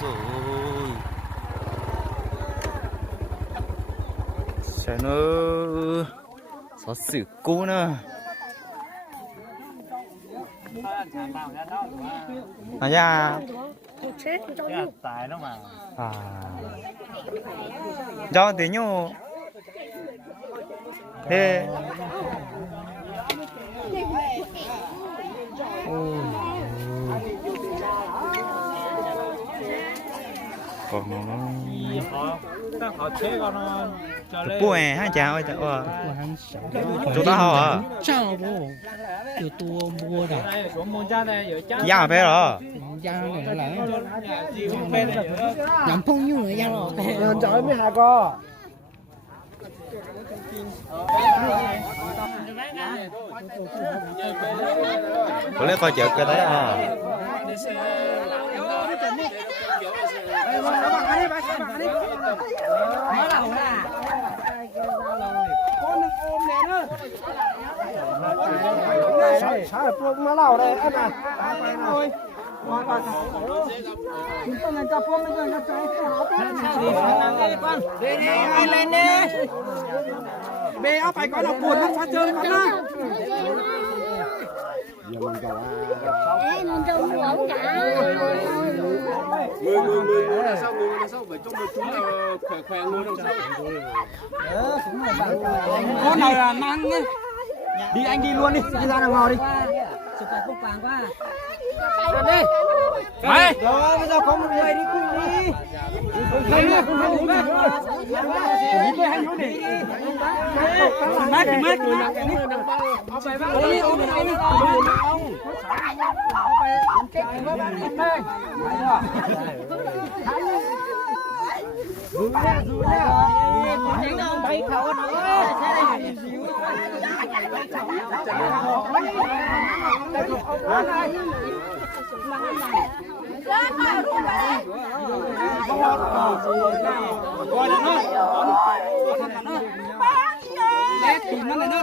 rồi. Xem nó có sự cố nữa. À ya. Tài nó mà. À. Do tí nhô. Thế. Còn nó Họ chế con nó cái bùa hai chào ơi chào à chỗ ta họ à chào bố từ tua mua đó giá phải rồi giá này là nhắm phong như người giá rồi trời mới hai co. có lẽ coi chợ cái đấy à Sao phương má lẩu đây anh à. Thôi. Con này cà phô mới cho trái đi lên đi. Bê áo phải có là buồn nó phát chơi con á. Mình trông ổn cả. Người là sao phải trong một chúng là khỏe luôn đâu sao. Con này là mang nhá. Đi anh đi luôn đi ra đằng ngò đi. chụp cái khúc vàng quá Đi. Đấy. Rồi bây giờ có một người đi cùng đi. Không đi. Đi cái hành đi. Mát thì mát rồi.เอาไปบ้างนี่เอาไปนี่เอาไปเก็บไว้บ้างนี่ไปดูแลคนยังต้องไปเขาเนาะใช่เล็กถึงนั่นเลยเนาะ